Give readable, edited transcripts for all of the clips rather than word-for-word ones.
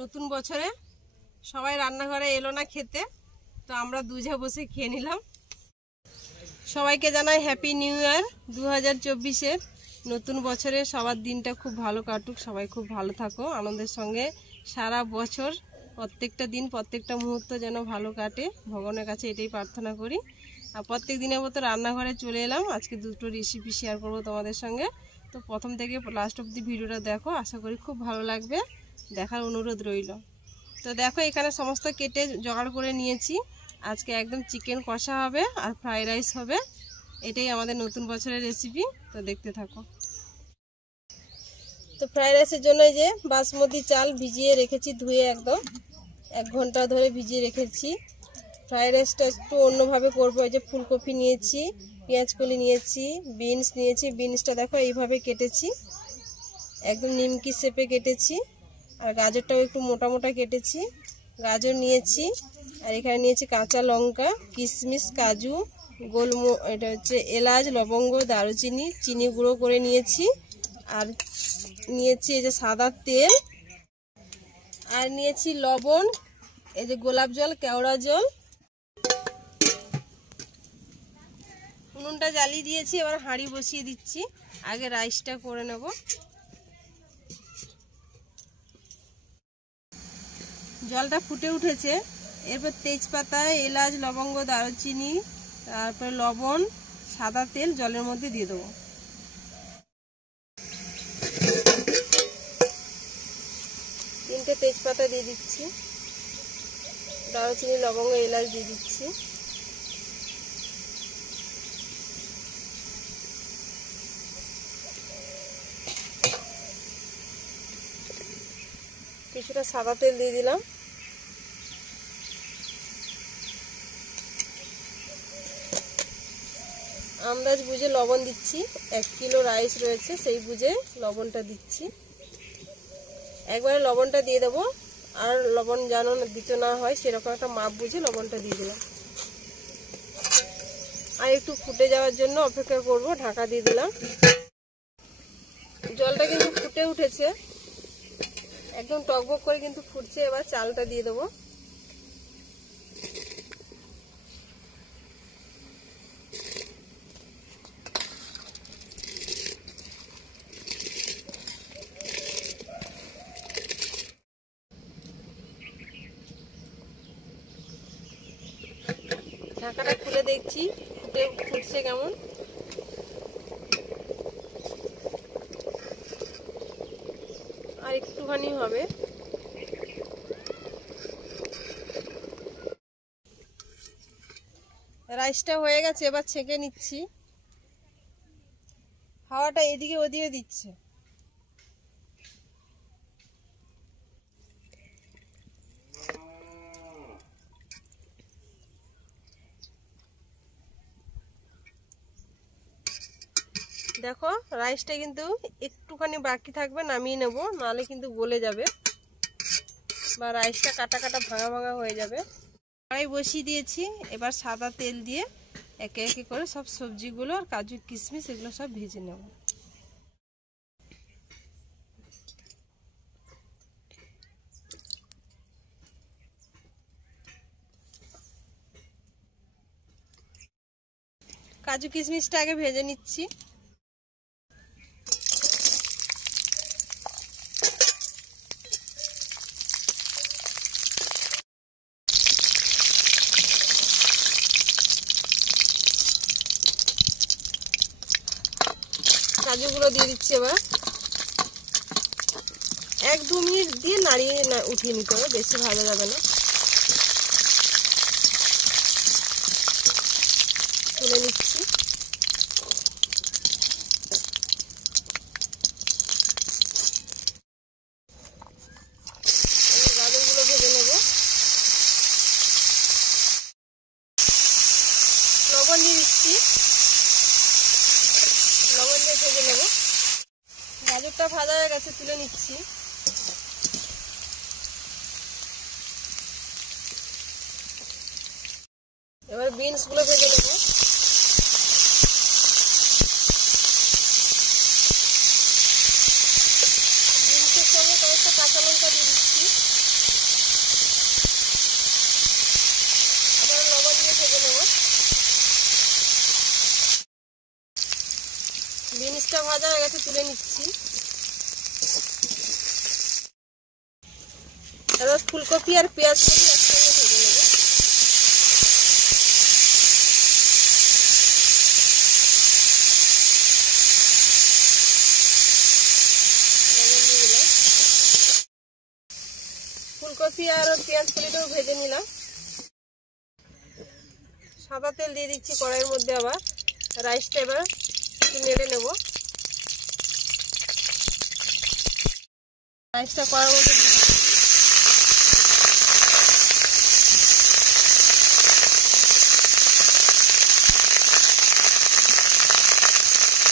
নতুন বছরে সবাই রান্নাঘরে এলো না খেতে, তো আমরা দুজে বসে খেয়ে নিলাম। সবাইকে জানাই হ্যাপি নিউ ইয়ার 2024-এর নতুন বছরে সবার দিনটা খুব ভালো কাটুক, সবাই খুব ভালো থাকো আনন্দের সঙ্গে সারা বছর। প্রত্যেকটা দিন প্রত্যেকটা মুহূর্ত যেন ভালো কাটে, ভগবানের কাছে এটাই প্রার্থনা করি। আর প্রত্যেক দিনের মতো রান্নাঘরে চলে এলাম, আজকে দুটো রেসিপি শেয়ার করবো তোমাদের সঙ্গে। তো প্রথম থেকে লাস্ট অবধি ভিডিওটা দেখো, আশা করি খুব ভালো লাগবে, দেখার অনুরোধ রইল। তো দেখো এখানে সমস্ত কেটে জোগাড় করে নিয়েছি। আজকে একদম চিকেন কষা হবে আর ফ্রাইড রাইস হবে, এটাই আমাদের নতুন বছরের রেসিপি। তো দেখতে থাকো। তো ফ্রাইড রাইসের জন্য এই যে বাসমতি চাল ভিজিয়ে রেখেছি, ধুয়ে একদম 1 ঘন্টা ধরে ভিজিয়ে রেখেছি। ফ্রাইড রাইসটা একটু অন্যভাবে করবো। এই যে ফুলকপি নিয়েছি, পেঁয়াজকলি নিয়েছি, বিনস নিয়েছি। বিনসটা দেখো এইভাবে কেটেছি, একদম নিমকি শেপে কেটেছি। আর গাজরটাও একটু মোটা মোটা কেটেছি। গাজর নিয়েছি, আর এখানে নিয়েছি কাঁচা লঙ্কা, কিশমিশ, কাজু, এটা হচ্ছে এলাচ, লবঙ্গ, দারুচিনি, চিনি গুঁড়ো করে নিয়েছি। আর নিয়েছি এই যে সাদা তেল, আর নিয়েছি লবণ, এই যে গোলাপ জল, কেওড়া জল। উনুনটা জ্বালিয়ে দিয়েছি, এবার হাঁড়ি বসিয়ে দিচ্ছি। আগে রাইসটা করে নেব। জলটা ফুটে উঠেছে, এরপর তেজপাতা, এলাচ, লবঙ্গ, দারুচিনি, তারপর লবণ, সাদা তেল জলের মধ্যে দিয়ে দেবো। তিনটে তেজপাতা দিয়ে দিচ্ছি, দারুচিনি, লবঙ্গ, এলাচ দিয়ে দিচ্ছি। কিছুটা সাদা তেল দিয়ে দিলাম। আন্দাজ বুঝে লবণ দিচ্ছি, 1 কিলো রাইস রয়েছে সেই বুঝে লবণটা দিচ্ছি। একবারে লবণটা দিয়ে দেবো, আর লবণ যেন দিতে না হয় সেরকম একটা মাপ বুঝে লবণটা দিয়ে দিলাম। আর একটু ফুটে যাওয়ার জন্য অপেক্ষা করব, ঢাকা দিয়ে দিলাম। জলটা কিন্তু ফুটে উঠেছে, একদম টকবক করে কিন্তু ফুটছে। এবার চালটা দিয়ে দেবো। ঢাকাটা খুলে দেখছি ফুটছে কেমন। আর একটুখানি হবে। রাইসটা হয়ে গেছে, এবার ছেঁকে নিচ্ছি। হাওয়াটা এদিকে ওদিকে দিচ্ছে। দেখো রাইসটা কিন্তু একটুখানি বাকি থাকবে, নামিয়ে নেব, নাহলে কিন্তু গলে যাবে বা রাইসটা কাটা কাটা ভাঙা ভাঙা হয়ে যাবে। কড়াই বসিয়ে দিয়েছি, এবার সাদা তেল দিয়ে একে একে করে সব সবজিগুলো আর কাজু কিশমিশ এগুলো সব ভেজে নেব। কাজু কিশমিশটা আগে ভেজে নিচ্ছি। কাজুগুলো দিয়ে দিচ্ছি। এবার 1-2 মিনিট দিয়ে নাড়িয়ে উঠিয়ে নিতে হবে, বেশি ভাজা যাবে না। তুলে নিচ্ছি। গাজরগুলো ভেজে নেব। লবণ দিয়ে দিচ্ছি, লবণ দিয়ে ভেজে নেব। গাজরটা ভাজা হয়ে গেছে, তুলে নিচ্ছি। এবার বিনসগুলো ভেজে নেব। বিনসের সঙ্গে কয়েকটা কাঁচা লঙ্কা দিয়ে দিচ্ছি। মাছটা ভাজা হয়ে গেছে, তুলে নিচ্ছি। এবার ফুলকপি আর পেঁয়াজ কলি একসঙ্গে ভেজে নেব। ফুলকপি আর পেঁয়াজ কলিটাও ভেজে নিলাম। সাদা তেল দিয়ে দিচ্ছি কড়াইয়ের মধ্যে। আবার রাইসটা এবার একটু নেড়ে নেব। রাইসটা কড়াইয়ের মধ্যে দিয়ে দিচ্ছি।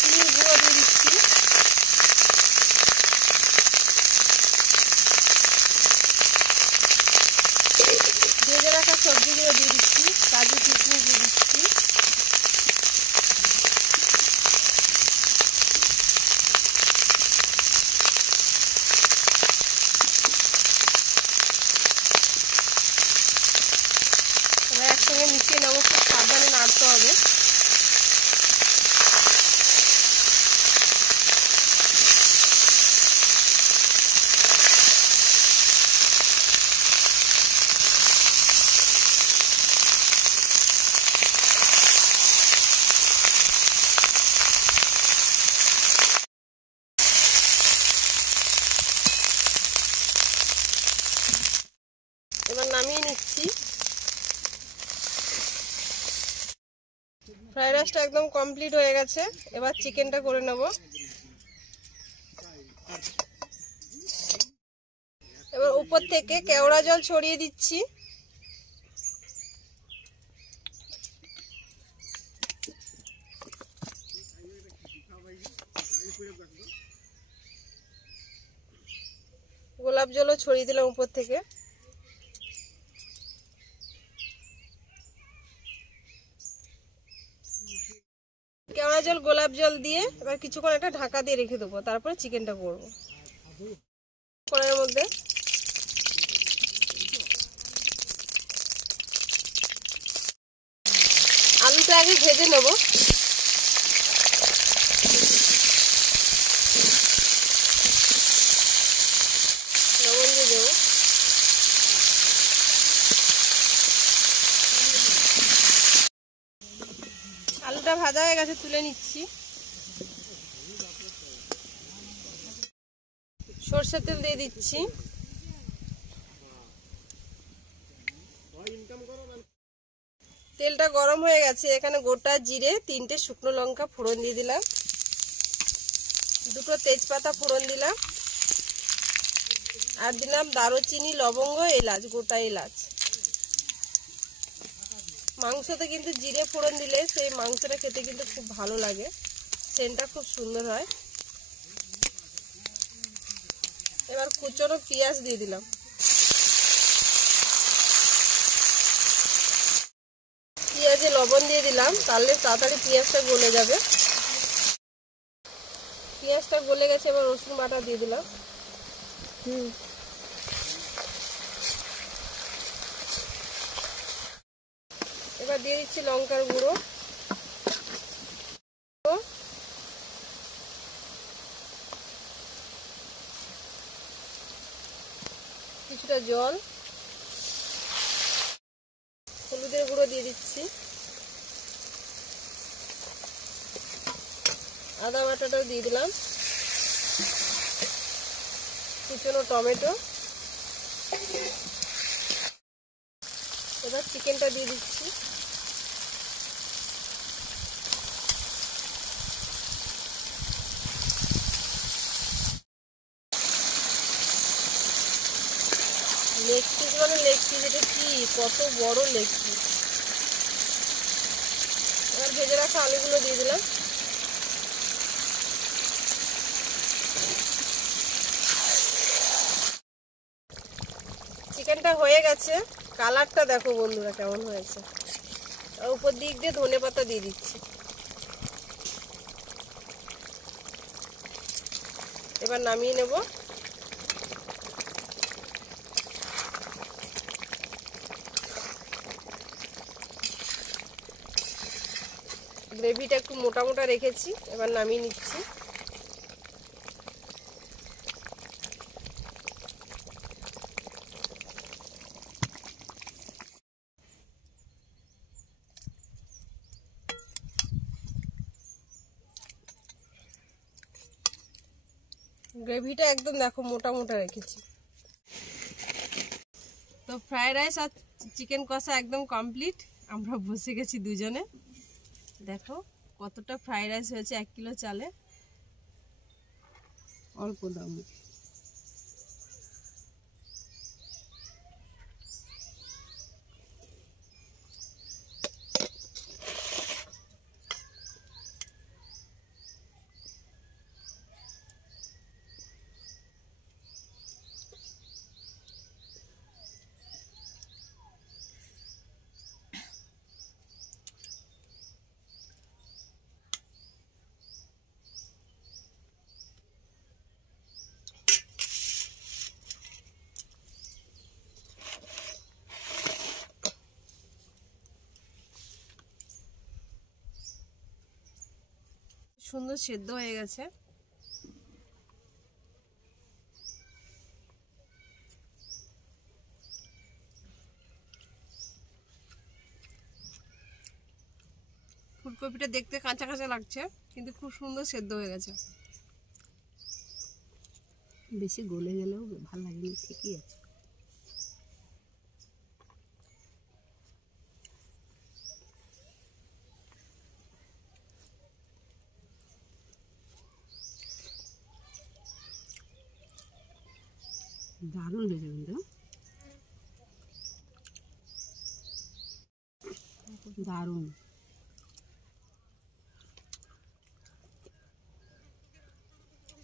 চিনির গুঁড়ো দিয়ে দিচ্ছি। ভেজে রাখা সবজিগুলো দিয়ে দিচ্ছি। কাজু কিশমিশ দিয়ে দিচ্ছি। এবার একসঙ্গে মিশিয়ে নেবো, খুব সাবধানে নাড়তে হবে। এবার নামিয়ে নিচ্ছি। ফ্রাইড রাইসটা একদম কমপ্লিট হয়ে গেছে। এবার চিকেনটা করে নেব। এবার উপর থেকে কেওড়া জল ছড়িয়ে দিচ্ছি। গোলাপ জলও ছড়িয়ে দিলাম উপর থেকে। কেওড়া জল গোলাপ জল দিয়ে এবার কিছুক্ষণ একটা ঢাকা দিয়ে রেখে দেবো, তারপরে চিকেনটা করব। কড়াইয়ের মধ্যে আলুটা আগে ভেজে নেব। লবণ দিয়ে দেবো। আলুটা ভাজা হয়ে গেছে, তুলে নিচ্ছি। সরষের তেল দিয়ে দিচ্ছি। তেলটা গরম হয়ে গেছে। এখানে গোটা জিরে, 3টে শুকনো লঙ্কা ফোড়ন দিয়ে দিলাম। 2টো তেজপাতা ফোড়ন দিলাম। আর দিলাম দারুচিনি, লবঙ্গ, এলাচ, গোটা এলাচ। মাংসতে কিন্তু জিরে ফোড়ন দিলে সেই মাংসটা খেতে কিন্তু খুব ভালো লাগে, সেন্টটা খুব সুন্দর হয়। এবার কুচনো পেঁয়াজ দিয়ে দিলাম। পেঁয়াজে লবণ দিয়ে দিলাম, তাহলে তাড়াতাড়ি পেঁয়াজটা গলে যাবে। পেঁয়াজটা গলে গেছে, এবার রসুন বাটা দিয়ে দিলাম। এবার দিয়ে দিচ্ছি লঙ্কার গুঁড়ো, কিছুটা জল, হলুদের গুঁড়ো দিয়ে দিচ্ছি। আদা বাটাটাও দিয়ে দিলাম। কুচনো টমেটো। এবার চিকেনটা দিয়ে দিচ্ছি। লেগ পিস মানে লেগ পিস, এটা কি কত বড় লেগ পিস। এবার ভেজে রাখা আলুগুলো দিয়ে দিলাম। চিকেনটা হয়ে গেছে। কালারটা দেখো বন্ধুরা কেমন হয়েছে। আর উপর দিক দিয়ে ধনেপাতা দিয়ে দিচ্ছি। এবার নামিয়ে নেব। গ্রেভিটা একটু মোটা মোটা রেখেছি, এবার নামিয়ে নিচ্ছি। গ্রেভিটা একদম দেখো মোটা মোটা রেখেছি। তো ফ্রাইড রাইস আর চিকেন কষা একদম কমপ্লিট। আমরা বসে গেছি দুজনে। দেখো কতটা ফ্রাইড রাইস হয়েছে 1 কিলো চালে, অল্প দামে। সুন্দর সেদ্ধ হয়ে গেছে। ফুলকপিটা দেখতে কাঁচা কাঁচা লাগছে, কিন্তু খুব সুন্দর সেদ্ধ হয়ে গেছে। বেশি গলে গেলেও ভালো লাগবে, ঠিকই আছে। দারুণ হয়েছে কিন্তু, দারুণ।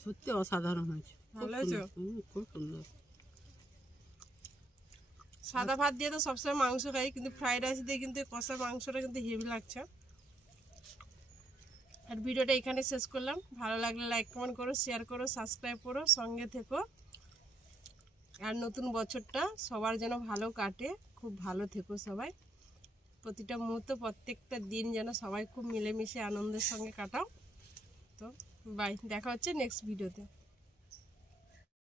সত্যি অসাধারণ হয়েছে, ভালো হয়েছে, খুব সুন্দর। সাদা ভাত দিয়ে তো সবসময় মাংস খাই, কিন্তু ফ্রাইড রাইস দিয়ে কিন্তু কষা মাংসটা কিন্তু হেভি লাগছে। আর ভিডিওটা এখানে শেষ করলাম। ভালো লাগলে লাইক কমেন্ট করো, শেয়ার করো, সাবস্ক্রাইব করো, সঙ্গে থেকো। আর নতুন বছরটা সবার যেন ভালো কাটে, খুব ভালো থেকো সবাই। প্রতিটা মুহূর্ত, প্রত্যেকটা দিন যেন সবাই খুব মিলেমিশে আনন্দের সঙ্গে কাটাও। তো বাই, দেখা হচ্ছে নেক্সট ভিডিওতে।